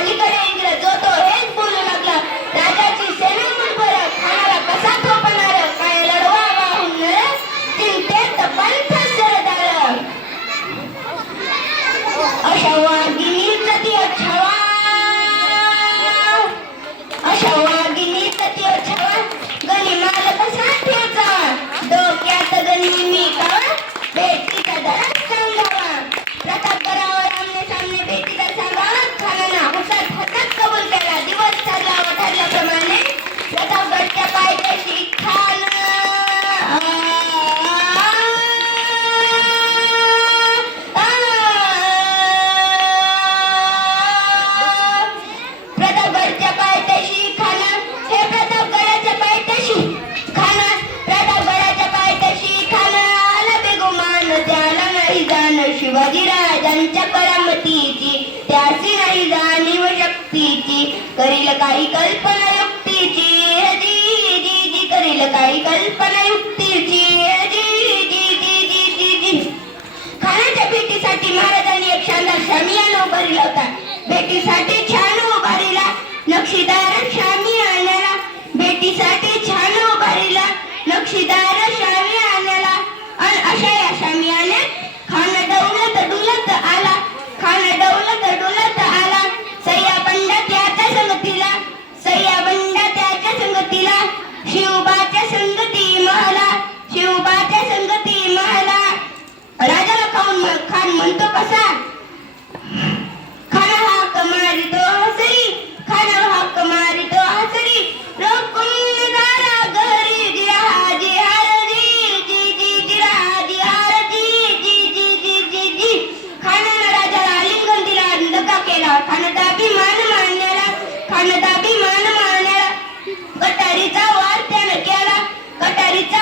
पलीकडे इंग्रज जो तो हेच बोलू लागला. राजाची सेना मुठभर खानाला कसा थोपणार, काय लढवा वाहून नर चिंतेत पंथ सरदार. अशा वागिनी प्रति छवा, अशा वागिनी प्रति छवा, गनिमाल कसा ठेचा, डोक्यात गणी मी कावा, भेटीचा दर सांगावा. प्रतापगडावर आमने सामने भेटीचा सांगावा. खानाला हसत हसत कबूल केला. दिवस ठरला व ठरल्याप्रमाणे प्रतापगडच्या पायथ्याशी खान प्रतापगडच्या पायथ्याशी खाना हे प्रतापगडाच्या पायथ्याशी खाना प्रतापगडाच्या पायथ्याशी खाना आला बेगुमान. त्याला नाही जाण शिवाजी राजांच्या करामतीची, त्याची नाही जाणीव शक्तीची. करील काही कल्पना युक्तीची, जी जी जी करील काही कल्पना युक्तीची, जी जी जी जी जी जी. खानाच्या भेटीसाठी महाराजांनी एक शानदार शामियाना उभारला होता. भेटीसाठी छान उभारीला नक्षीदार शामियानाला, भेटीसाठी छान उभारीला नक्षीदार शामियानाला. अशा या शामियान्यात खान दौलत डुलत आला, खान दौलत डुलत आला. सय्या बंडा त्याच्या संगतीला, सय्या बंडा त्याच्या संगतीला, शिवबाच्या संगती महला, शिवबाच्या संगती महला. राजाला खान म्हणतो कसा, खाना हाक मारितो हसरी, खाना हाक मारितो हसरी. रोकुन दारा घरी जिरा जिहार जी जी जी जिरा जिहार जी जी जी जी जी जी. खानानं राजाला आलिंगन दिला, धक्का केला. खानाचा अभिमान मानण्याला, खानाचा अभिमान मानण्याला कटारीचा वार त्यानं केला, कटारीचा